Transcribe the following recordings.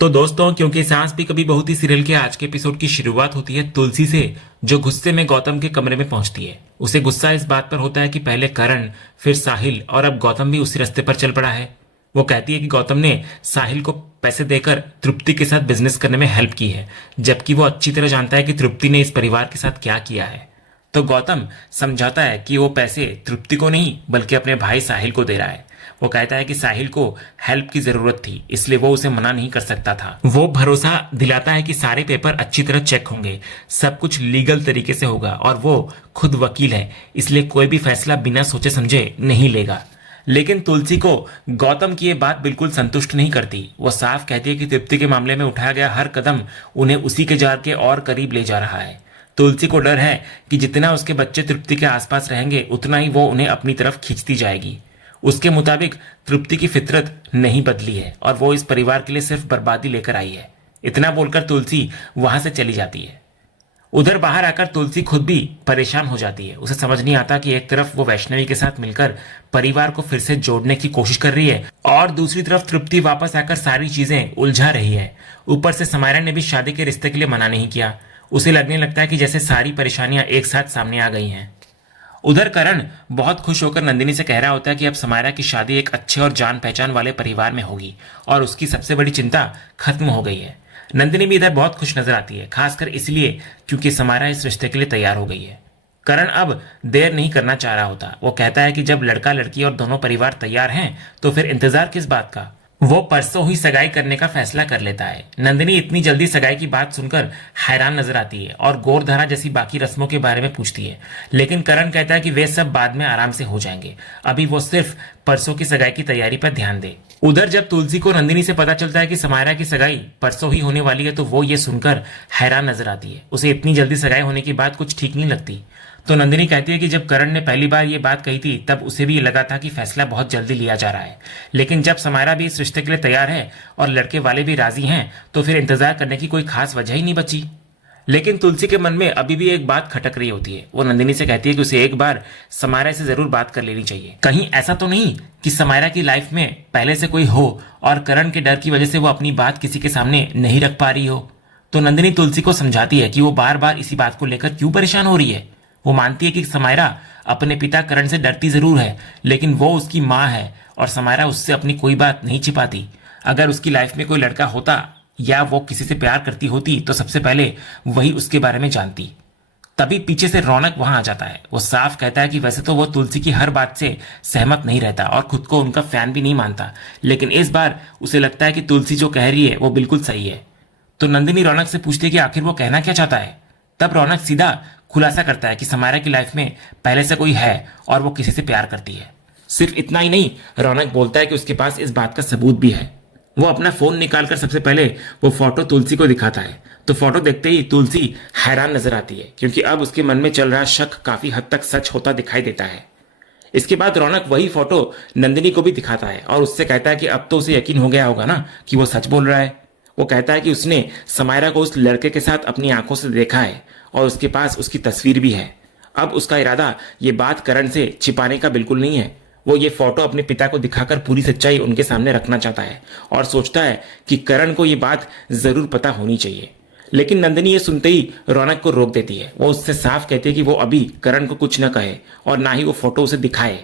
तो दोस्तों, क्योंकि सांस भी कभी बहुत ही सीरियल के आज के एपिसोड की शुरुआत होती है तुलसी से, जो गुस्से में गौतम के कमरे में पहुंचती है। उसे गुस्सा इस बात पर होता है कि पहले करण, फिर साहिल और अब गौतम भी उसी रास्ते पर चल पड़ा है। वो कहती है कि गौतम ने साहिल को पैसे देकर तृप्ति के साथ बिजनेस करने में हेल्प की है, जबकि वो अच्छी तरह जानता है कि तृप्ति ने इस परिवार के साथ क्या किया है। तो गौतम समझाता है कि वो पैसे तृप्ति को नहीं बल्कि अपने भाई साहिल को दे रहा है। वो कहता है कि साहिल को हेल्प की जरूरत थी, इसलिए वो उसे मना नहीं कर सकता था। वो भरोसा दिलाता है कि सारे पेपर अच्छी तरह चेक होंगे, सब कुछ लीगल तरीके से होगा और वो खुद वकील है, इसलिए कोई भी फैसला बिना सोचे समझे नहीं लेगा। लेकिन तुलसी को गौतम की ये बात बिल्कुल संतुष्ट नहीं करती। वो साफ कहती है कि तृप्ति के मामले में उठाया गया हर कदम उन्हें उसी के जार के और करीब ले जा रहा है। तुलसी को डर है कि जितना उसके बच्चे तृप्ति के आसपास रहेंगे उतना ही वो उन्हें अपनी तरफ खींचती जाएगी। उसके मुताबिक तृप्ति की फितरत नहीं बदली है और वो इस परिवार के लिए सिर्फ बर्बादी लेकर आई है। इतना बोलकर तुलसी वहां से चली जाती है। उधर बाहर आकर तुलसी खुद भी परेशान हो जाती है। उसे समझ नहीं आता कि एक तरफ वो वैष्णवी के साथ मिलकर परिवार को फिर से जोड़ने की कोशिश कर रही है और दूसरी तरफ तृप्ति वापस आकर सारी चीजें उलझा रही है। ऊपर से समायरा ने भी शादी के रिश्ते के लिए मना नहीं किया। उसे लगने लगता है कि जैसे सारी परेशानियां एक साथ सामने आ गई हैं। उधर करण बहुत खुश होकर नंदिनी से कह रहा होता है कि अब समायरा की शादी एक अच्छे और जान पहचान वाले परिवार में होगी और उसकी सबसे बड़ी चिंता खत्म हो गई है। नंदिनी भी इधर बहुत खुश नजर आती है, खासकर इसलिए क्योंकि समायरा इस रिश्ते के लिए तैयार हो गई है। करण अब देर नहीं करना चाह रहा होता। वो कहता है कि जब लड़का लड़की और दोनों परिवार तैयार हैं तो फिर इंतजार किस बात का। वो परसों ही सगाई करने का फैसला कर लेता है। नंदिनी इतनी जल्दी सगाई की बात सुनकर हैरान नजर आती है और गोरधारा जैसी बाकी रस्मों के बारे में पूछती है, लेकिन करण कहता है कि वे सब बाद में आराम से हो जाएंगे, अभी वो सिर्फ परसों की सगाई की तैयारी पर ध्यान दे। उधर जब तुलसी को नंदिनी से पता चलता है कि समायरा की सगाई परसों ही होने वाली है तो वो ये सुनकर हैरान नजर आती है। उसे इतनी जल्दी सगाई होने की बात कुछ ठीक नहीं लगती। तो नंदिनी कहती है कि जब करण ने पहली बार ये बात कही थी तब उसे भी लगा था कि फैसला बहुत जल्दी लिया जा रहा है, लेकिन जब समायरा भी इस रिश्ते के लिए तैयार है और लड़के वाले भी राजी हैं तो फिर इंतजार करने की कोई खास वजह ही नहीं बची। लेकिन तुलसी के मन में अभी भी एक बात खटक रही होती है। वो नंदिनी से कहती है कि उसे एक बार समायरा से जरूर बात कर लेनी चाहिए। कहीं ऐसा तो नहीं कि समायरा की लाइफ में पहले से कोई हो और करण के डर की वजह से वो अपनी बात किसी के सामने नहीं रख पा रही हो। तो नंदिनी तुलसी को समझाती है कि वो बार बार इसी बात को लेकर क्यों परेशान हो रही है। वो मानती है कि समायरा अपने पिता करण से डरती जरूर है, लेकिन वो उसकी माँ है और समायरा उससे अपनी कोई बात नहीं छिपाती। अगर उसकी लाइफ में कोई लड़का होता या वो किसी से प्यार करती होती तो सबसे पहले वही उसके बारे में जानती। तभी पीछे से रौनक वहां आ जाता है। वो साफ कहता है कि वैसे तो वो तुलसी की हर बात से सहमत नहीं रहता और खुद को उनका फैन भी नहीं मानता, लेकिन इस बार उसे लगता है कि तुलसी जो कह रही है वो बिल्कुल सही है। तो नंदिनी रौनक से पूछती है कि आखिर वो कहना क्या चाहता है। तब रौनक सीधा खुलासा करता है कि समायरा की लाइफ में पहले से कोई है और वो किसी से प्यार करती है। सिर्फ इतना ही नहीं, रौनक बोलता है कि उसके पास इस बात का सबूत भी है। वो अपना फोन निकालकर सबसे पहले वो फोटो तुलसी को दिखाता है। तो फोटो देखते ही तुलसी हैरान नजर आती है, क्योंकि अब उसके मन में चल रहा शक काफी हद तक सच होता दिखाई देता है। इसके बाद रौनक वही फोटो नंदिनी को भी दिखाता है और उससे कहता है कि अब तो उसे यकीन हो गया होगा ना कि वो सच बोल रहा है। वो कहता है कि उसने समायरा को उस लड़के के साथ अपनी आंखों से देखा है और उसके पास उसकी तस्वीर भी है। अब उसका इरादा ये बात करण से छिपाने का बिल्कुल नहीं है। वो ये फोटो अपने पिता को दिखाकर पूरी सच्चाई उनके सामने रखना चाहता है और सोचता है कि करण को ये बात जरूर पता होनी चाहिए। लेकिन नंदिनी ये सुनते ही रौनक को रोक देती है। वो उससे साफ कहती है कि वो अभी करण को कुछ न कहे और ना ही वो फोटो उसे दिखाए।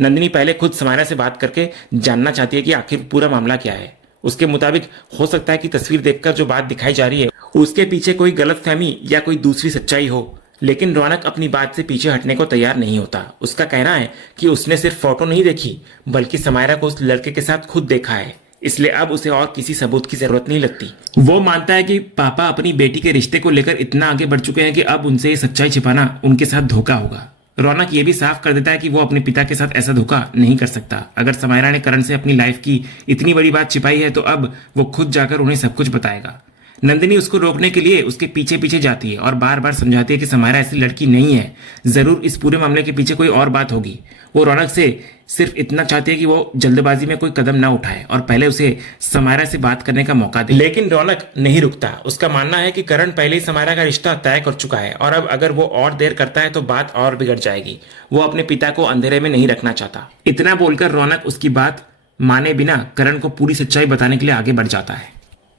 नंदिनी पहले खुद समायरा से बात करके जानना चाहती है कि आखिर पूरा मामला क्या है। उसके मुताबिक हो सकता है कि तस्वीर देखकर जो बात दिखाई जा रही है उसके पीछे कोई गलतफहमी या कोई दूसरी सच्चाई हो। लेकिन रौनक अपनी बात से पीछे हटने को तैयार नहीं होता। उसका कहना है कि उसने सिर्फ फोटो नहीं देखी बल्कि समायरा को उस लड़के के साथ खुद देखा है, इसलिए अब उसे और किसी सबूत की जरूरत नहीं लगती। वो मानता है कि पापा अपनी बेटी के रिश्ते को लेकर इतना आगे बढ़ चुके हैं कि अब उनसे ये सच्चाई छिपाना उनके साथ धोखा होगा। रौनक ये भी साफ कर देता है कि वो अपने पिता के साथ ऐसा धोखा नहीं कर सकता। अगर समायरा ने करण से अपनी लाइफ की इतनी बड़ी बात छिपाई है तो अब वो खुद जाकर उन्हें सब कुछ बताएगा। नंदिनी उसको रोकने के लिए उसके पीछे पीछे जाती है और बार बार समझाती है कि समायरा ऐसी लड़की नहीं है, जरूर इस पूरे मामले के पीछे कोई और बात होगी। वो रौनक से सिर्फ इतना चाहती है कि वो जल्दबाजी में कोई कदम ना उठाए और पहले उसे समायरा से बात करने का मौका दे। लेकिन रौनक नहीं रुकता। उसका मानना है कि करण पहले ही समायरा का रिश्ता तय कर चुका है और अब अगर वो और देर करता है तो बात और बिगड़ जाएगी। वो अपने पिता को अंधेरे में नहीं रखना चाहता। इतना बोलकर रौनक उसकी बात माने बिना करण को पूरी सच्चाई बताने के लिए आगे बढ़ जाता है।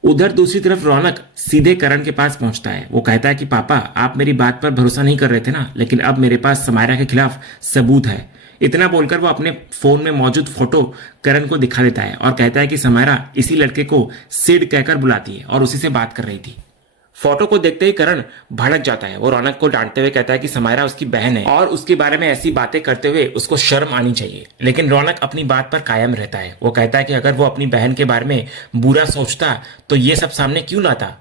उधर दूसरी तरफ रौनक सीधे करण के पास पहुंचता है। वो कहता है कि पापा, आप मेरी बात पर भरोसा नहीं कर रहे थे ना, लेकिन अब मेरे पास समायरा के खिलाफ सबूत है। इतना बोलकर वो अपने फोन में मौजूद फोटो करण को दिखा देता है और कहता है कि समायरा इसी लड़के को सिड कहकर बुलाती है और उसी से बात कर रही थी। फोटो को देखते ही करण भड़क जाता है। वो रौनक को डांटते हुए कहता है कि समायरा उसकी बहन है और उसके बारे में ऐसी बातें करते हुए उसको शर्म आनी चाहिए। लेकिन रौनक अपनी बात पर कायम रहता है। वो कहता है कि अगर वो अपनी बहन के बारे में बुरा सोचता तो ये सब सामने क्यों लाता।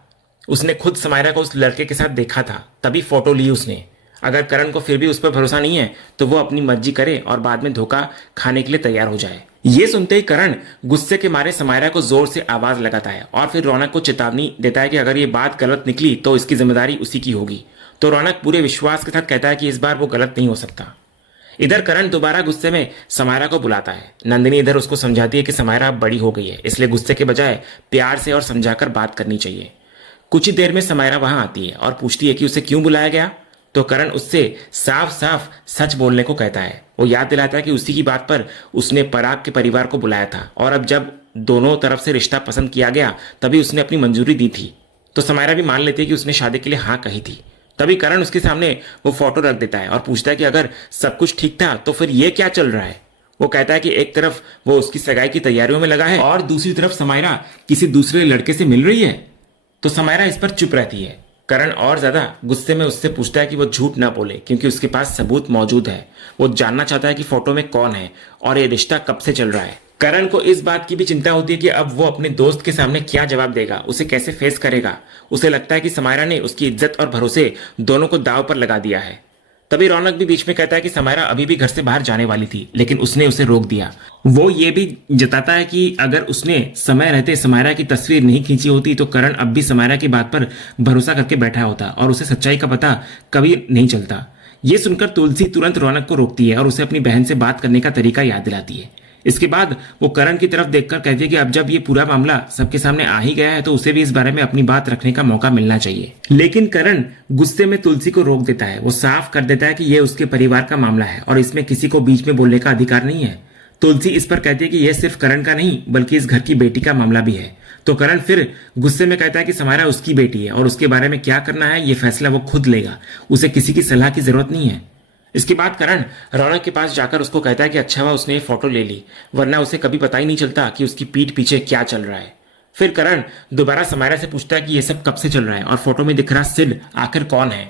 उसने खुद समायरा को उस लड़के के साथ देखा था, तभी फोटो ली उसने। अगर करण को फिर भी उस पर भरोसा नहीं है तो वो अपनी मर्जी करे और बाद में धोखा खाने के लिए तैयार हो जाए। ये सुनते ही करण गुस्से के मारे समायरा को जोर से आवाज लगाता है और फिर रौनक को चेतावनी देता है कि अगर ये बात गलत निकली तो इसकी जिम्मेदारी उसी की होगी। तो रौनक पूरे विश्वास के साथ कहता है कि इस बार वो गलत नहीं हो सकता। इधर करण दोबारा गुस्से में समायरा को बुलाता है। नंदिनी इधर उसको समझाती है कि समायरा अब बड़ी हो गई है, इसलिए गुस्से के बजाय प्यार से और समझाकर बात करनी चाहिए। कुछ ही देर में समायरा वहां आती है और पूछती है कि उसे क्यों बुलाया गया। तो करण उससे साफ साफ सच बोलने को कहता है। वो याद दिलाता है कि उसी की बात पर उसने पराग के परिवार को बुलाया था और अब जब दोनों तरफ से रिश्ता पसंद किया गया तभी उसने अपनी मंजूरी दी थी। तो समायरा भी मान लेती है कि उसने शादी के लिए हाँ कही थी। तभी करण उसके सामने वो फोटो रख देता है और पूछता है कि अगर सब कुछ ठीक था तो फिर ये क्या चल रहा है। वो कहता है कि एक तरफ वो उसकी सगाई की तैयारियों में लगा है और दूसरी तरफ समायरा किसी दूसरे लड़के से मिल रही है। तो समायरा इस पर चुप रहती है। करण और ज्यादा गुस्से में उससे पूछता है कि वो झूठ ना बोले क्योंकि उसके पास सबूत मौजूद है। वो जानना चाहता है कि फोटो में कौन है और ये रिश्ता कब से चल रहा है। करण को इस बात की भी चिंता होती है कि अब वो अपने दोस्त के सामने क्या जवाब देगा, उसे कैसे फेस करेगा। उसे लगता है कि समायरा ने उसकी इज्जत और भरोसे दोनों को दांव पर लगा दिया है। तभी रौनक भी बीच में कहता है कि समायरा अभी भी घर से बाहर जाने वाली थी लेकिन उसने उसे रोक दिया। वो ये भी जताता है कि अगर उसने समय रहते समायरा की तस्वीर नहीं खींची होती तो करण अब भी समायरा की बात पर भरोसा करके बैठा होता और उसे सच्चाई का पता कभी नहीं चलता। ये सुनकर तुलसी तुरंत रौनक को रोकती है और उसे अपनी बहन से बात करने का तरीका याद दिलाती है। इसके बाद वो करण की तरफ देखकर कहती है कि अब जब ये पूरा मामला सबके सामने आ ही गया है तो उसे भी इस बारे में अपनी बात रखने का मौका मिलना चाहिए। लेकिन करण गुस्से में तुलसी को रोक देता है। वो साफ कर देता है कि यह उसके परिवार का मामला है और इसमें किसी को बीच में बोलने का अधिकार नहीं है। तुलसी इस पर कहती है कि यह सिर्फ करण का नहीं बल्कि इस घर की बेटी का मामला भी है। तो करण फिर गुस्से में कहता है कि समायरा उसकी बेटी है और उसके बारे में क्या करना है ये फैसला वो खुद लेगा, उसे किसी की सलाह की जरूरत नहीं है। इसके बाद करण रौनक के पास जाकर उसको कहता है कि अच्छा हुआ उसने ये फोटो ले ली, वरना उसे कभी पता ही नहीं चलता कि उसकी पीठ पीछे क्या चल रहा है। फिर करण दोबारा समायरा से पूछता है कि ये सब कब से चल रहा है और फोटो में दिख रहा सिड आखिर कौन है।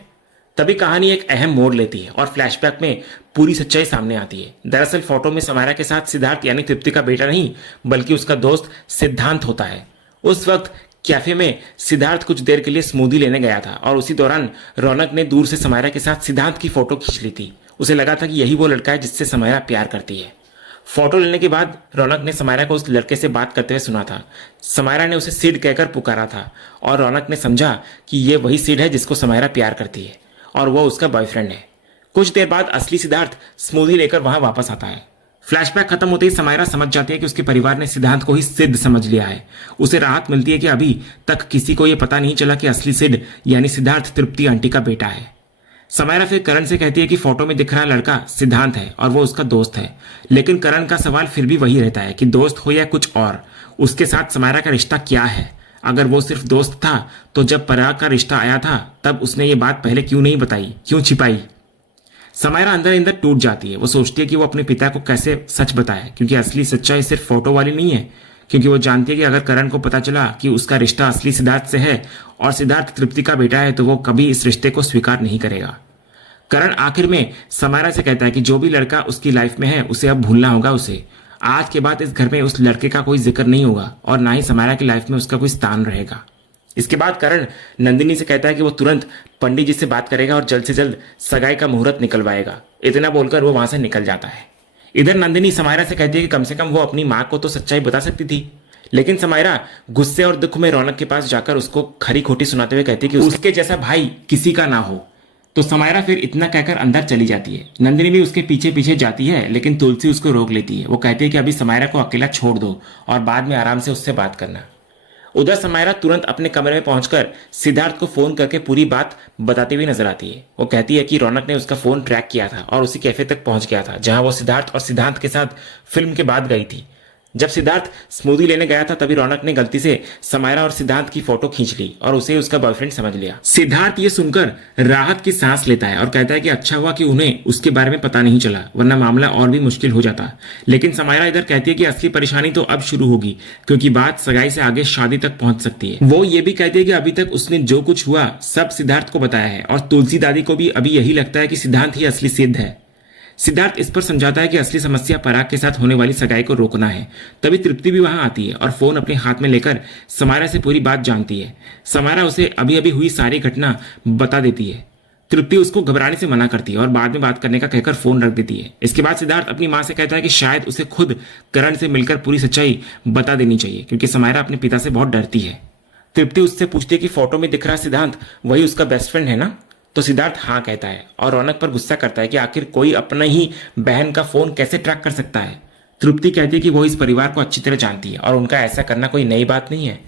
तभी कहानी एक अहम मोड़ लेती है और फ्लैशबैक में पूरी सच्चाई सामने आती है। दरअसल फोटो में समायरा के साथ सिद्धार्थ यानी तृप्ति का बेटा नहीं बल्कि उसका दोस्त सिद्धांत होता है। उस वक्त कैफे में सिद्धार्थ कुछ देर के लिए स्मूदी लेने गया था और उसी दौरान रौनक ने दूर से समायरा के साथ सिद्धांत की फोटो खींच ली थी। उसे लगा था कि यही वो लड़का है जिससे समायरा प्यार करती है। फोटो लेने के बाद रौनक ने समायरा को उस लड़के से बात करते हुए सुना था। समायरा ने उसे सिड कहकर पुकारा था और रौनक ने समझा कि ये वही सिड है जिसको समायरा प्यार करती है और वो उसका बॉयफ्रेंड है। कुछ देर बाद असली सिद्धार्थ स्मूदी लेकर वहां वापस आता है। फ्लैशबैक खत्म होते ही समायरा समझ जाती है कि उसके परिवार ने सिद्धांत को ही सिद्ध समझ लिया है। उसे राहत मिलती है कि अभी तक किसी को यह पता नहीं चला कि असली सिद्ध यानी सिद्धार्थ तृप्ति आंटी का बेटा है। समायरा फिर करण से कहती है कि फोटो में दिख रहा लड़का सिद्धांत है और वो उसका दोस्त है। लेकिन करण का सवाल फिर भी वही रहता है कि दोस्त हो या कुछ और, उसके साथ समायरा का रिश्ता क्या है। अगर वो सिर्फ दोस्त था तो जब पराग का रिश्ता आया था तब उसने ये बात पहले क्यों नहीं बताई, क्यों छिपाई। समायरा अंदर अंदर टूट जाती है। वो सोचती है कि वो अपने पिता को कैसे सच बताए क्योंकि असली सच्चाई सिर्फ फोटो वाली नहीं है। क्योंकि वो जानती है कि अगर करण को पता चला कि उसका रिश्ता असली सिद्धार्थ से है और सिद्धार्थ तृप्ति का बेटा है तो वो कभी इस रिश्ते को स्वीकार नहीं करेगा। करण आखिर में समायरा से कहता है कि जो भी लड़का उसकी लाइफ में है उसे अब भूलना होगा। उसे आज के बाद इस घर में उस लड़के का कोई जिक्र नहीं होगा और ना ही समायरा की लाइफ में उसका कोई स्थान रहेगा। इसके बाद करण नंदिनी से कहता है कि वो तुरंत पंडित जी से बात करेगा और जल्द से जल्द सगाई का मुहूर्त निकलवाएगा। इतना बोलकर वो वहां से निकल जाता है। इधर नंदिनी समायरा से कहती है कि कम से कम वो अपनी माँ को तो सच्चाई बता सकती थी। लेकिन समायरा गुस्से और दुख में रौनक के पास जाकर उसको खरी खोटी सुनाते हुए कहती है कि उसके जैसा भाई किसी का ना हो। तो समायरा फिर इतना कहकर अंदर चली जाती है। नंदिनी भी उसके पीछे पीछे जाती है लेकिन तुलसी उसको रोक लेती है। वो कहती है कि अभी समायरा को अकेला छोड़ दो और बाद में आराम से उससे बात करना। उधर समायरा तुरंत अपने कमरे में पहुंचकर सिद्धार्थ को फोन करके पूरी बात बताती हुई नजर आती है। वो कहती है कि रौनक ने उसका फोन ट्रैक किया था और उसी कैफे तक पहुंच गया था जहां वो सिद्धार्थ और सिद्धांत के साथ फिल्म के बाद गई थी। जब सिद्धार्थ स्मूदी लेने गया था तभी रौनक ने गलती से समायरा और सिद्धार्थ की फोटो खींच ली और उसे उसका बॉयफ्रेंड समझ लिया। सिद्धार्थ ये सुनकर राहत की सांस लेता है और कहता है कि अच्छा हुआ कि उन्हें उसके बारे में पता नहीं चला, वरना मामला और भी मुश्किल हो जाता। लेकिन समायरा इधर कहती है कि असली परेशानी तो अब शुरू होगी, क्योंकि बात सगाई से आगे शादी तक पहुंच सकती है। वो ये भी कहती है कि अभी तक उसने जो कुछ हुआ सब सिद्धार्थ को बताया है और तुलसी दादी को भी अभी यही लगता है कि सिद्धांत ही असली सिद्ध है। सिद्धार्थ इस पर समझाता है कि असली समस्या पराग के साथ होने वाली सगाई को रोकना है। तभी तृप्ति भी वहां आती है और फोन अपने हाथ में लेकर समायरा से पूरी बात जानती है। समायरा उसे अभी अभी हुई सारी घटना बता देती है। तृप्ति उसको घबराने से मना करती है और बाद में बात करने का कहकर फोन रख देती है। इसके बाद सिद्धार्थ अपनी मां से कहता है कि शायद उसे खुद करण से मिलकर पूरी सच्चाई बता देनी चाहिए, क्योंकि समायरा अपने पिता से बहुत डरती है। तृप्ति उससे पूछती है कि फोटो में दिख रहा सिद्धांत वही उसका बेस्ट फ्रेंड है ना? तो सिद्धार्थ हाँ कहता है और रौनक पर गुस्सा करता है कि आखिर कोई अपना ही बहन का फोन कैसे ट्रैक कर सकता है। तृप्ति कहती है कि वो इस परिवार को अच्छी तरह जानती है और उनका ऐसा करना कोई नई बात नहीं है।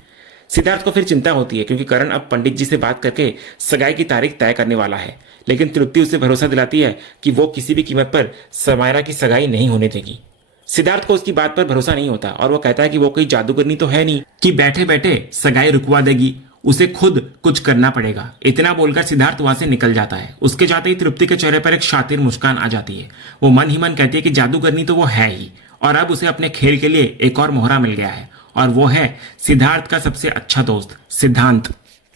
सिद्धार्थ को फिर चिंता होती है क्योंकि करण अब पंडित जी से बात करके सगाई की तारीख तय करने वाला है, लेकिन तृप्ति उसे भरोसा दिलाती है कि वो किसी भी कीमत पर समायरा की सगाई नहीं होने देगी। सिद्धार्थ को उसकी बात पर भरोसा नहीं होता और वो कहता है कि वो कोई जादूगरनी तो है नहीं कि बैठे बैठे सगाई रुकवा देगी, उसे खुद कुछ करना पड़ेगा। इतना बोलकर सिद्धार्थ वहां से निकल जाता है। उसके जाते ही तृप्ति के चेहरे पर एक शातिर मुस्कान आ जाती है। वो मन ही मन कहती है कि जादूगरनी तो वो है ही, और अब उसे अपने खेल के लिए एक और मोहरा मिल गया है, और वो है सिद्धार्थ का सबसे अच्छा दोस्त सिद्धांत।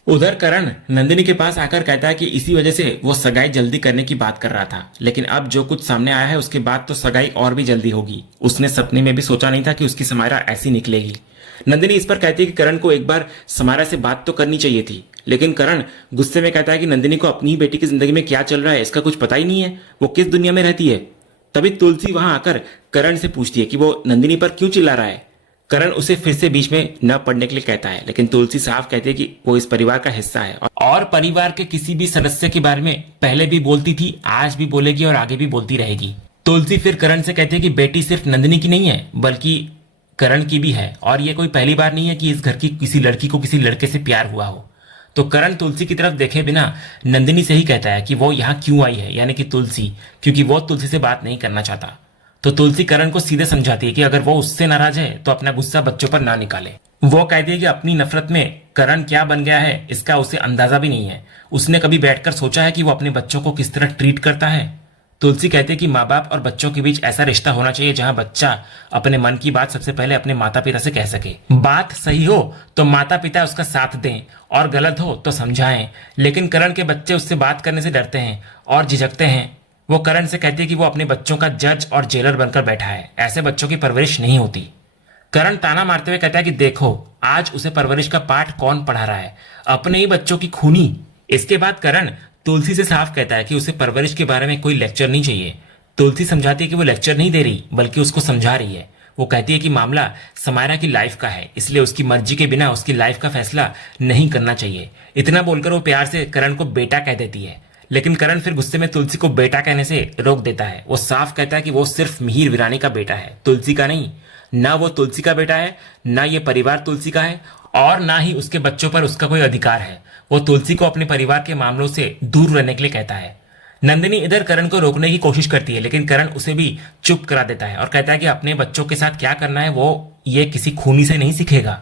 उधर करण नंदिनी के पास आकर कहता है कि इसी वजह से वो सगाई जल्दी करने की बात कर रहा था, लेकिन अब जो कुछ सामने आया है उसके बाद तो सगाई और भी जल्दी होगी। उसने सपने में भी सोचा नहीं था कि उसकी समायरा ऐसी निकलेगी। नंदिनी इस पर कहती है कि करण को एक बार समायरा से बात तो करनी चाहिए थी, लेकिन करण गुस्से में कहता है कि नंदिनी को अपनी ही बेटी की जिंदगी में क्या चल रहा है इसका कुछ पता ही नहीं है, वो किस दुनिया में रहती है। तभी तुलसी वहां आकर करण से पूछती है कि वो नंदिनी पर क्यों चिल्ला रहा है। करण उसे फिर से बीच में न पड़ने के लिए कहता है, लेकिन तुलसी साफ कहती है कि वो इस परिवार का हिस्सा है और परिवार के किसी भी सदस्य के बारे में पहले भी बोलती थी, आज भी बोलेगी और आगे भी बोलती रहेगी। तुलसी फिर करण से कहती है कि बेटी सिर्फ नंदिनी की नहीं है बल्कि करण की भी है, और ये कोई पहली बार नहीं है कि इस घर की किसी लड़की को किसी लड़के से प्यार हुआ हो। तो करण तुलसी की तरफ देखे बिना नंदिनी से ही कहता है कि वो यहाँ क्यों आई है, यानी कि तुलसी, क्योंकि वो तुलसी से बात नहीं करना चाहता। तो तुलसी करण को सीधे समझाती है कि अगर वो उससे नाराज है तो अपना गुस्सा बच्चों पर ना निकाले। वो कहती है कि अपनी नफरत में करण क्या बन गया है इसका उसे अंदाजा भी नहीं है। उसने कभी बैठकर सोचा है कि वो अपने बच्चों को किस तरह ट्रीट करता है। तुलसी कहती है कि माँ बाप और बच्चों के बीच ऐसा रिश्ता होना चाहिए जहां बच्चा अपने मन की बात सबसे पहले अपने माता पिता से कह सके। बात सही हो तो माता पिता उसका साथ दें और गलत हो तो समझाएं, लेकिन करण के बच्चे उससे बात करने से डरते हैं और झिझकते हैं। वो करण से कहती है कि वो अपने बच्चों का जज और जेलर बनकर बैठा है, ऐसे बच्चों की परवरिश नहीं होती। करण ताना मारते हुए कहता है कि देखो आज उसे परवरिश का पाठ कौन पढ़ा रहा है, अपने ही बच्चों की खूनी। इसके बाद करण तुलसी से साफ कहता है कि उसे परवरिश के बारे में कोई लेक्चर नहीं चाहिए। तुलसी समझाती है कि वो लेक्चर नहीं दे रही बल्कि उसको समझा रही है। वो कहती है कि मामला समायरा की लाइफ का है, इसलिए उसकी मर्जी के बिना उसकी लाइफ का फैसला नहीं करना चाहिए। इतना बोलकर वो प्यार से करण को बेटा कह देती है, लेकिन करण फिर गुस्से में तुलसी को बेटा कहने से रोक देता है। वो साफ कहता है कि वो सिर्फ मिहिर वीरानी का बेटा है, तुलसी का नहीं। ना वो तुलसी का बेटा है, ना ये परिवार तुलसी का है, और ना ही उसके बच्चों पर उसका कोई अधिकार है। वो तुलसी को अपने परिवार के मामलों से दूर रहने के लिए कहता है। नंदिनी इधर करण को रोकने की कोशिश करती है, लेकिन करण उसे भी चुप करा देता है और कहता है कि अपने बच्चों के साथ क्या करना है वो ये किसी खूनी से नहीं सीखेगा।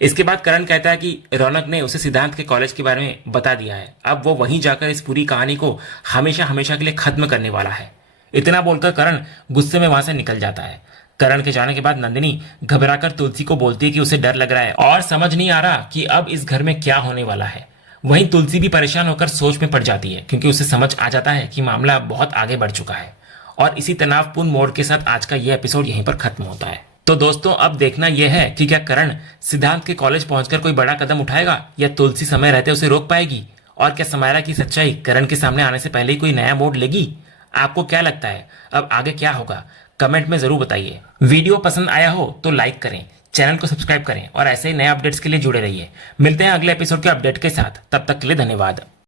इसके बाद करण कहता है कि रौनक ने उसे सिद्धांत के कॉलेज के बारे में बता दिया है, अब वो वहीं जाकर इस पूरी कहानी को हमेशा हमेशा के लिए खत्म करने वाला है। इतना बोलकर करण गुस्से में वहां से निकल जाता है। करण के जाने के बाद नंदिनी घबराकर तुलसी को बोलती है कि उसे डर लग रहा है और समझ नहीं आ रहा कि अब इस घर में क्या होने वाला है। वहीं तुलसी भी परेशान होकर सोच में पड़ जाती है, क्योंकि उसे समझ आ जाता है कि मामला बहुत आगे बढ़ चुका है। और इसी तनावपूर्ण मोड़ के साथ आज का यह एपिसोड यहीं पर खत्म होता है। तो दोस्तों अब देखना यह है कि क्या करण सिद्धांत के कॉलेज पहुंचकर कोई बड़ा कदम उठाएगा या तुलसी समय रहते उसे रोक पाएगी, और क्या समायरा की सच्चाई करण के सामने आने से पहले ही कोई नया मोड़ लेगी। आपको क्या लगता है अब आगे क्या होगा, कमेंट में जरूर बताइए। वीडियो पसंद आया हो तो लाइक करें, चैनल को सब्सक्राइब करें और ऐसे ही नए अपडेट्स के लिए जुड़े रहिए। मिलते हैं अगले एपिसोड के अपडेट के साथ, तब तक के लिए धन्यवाद।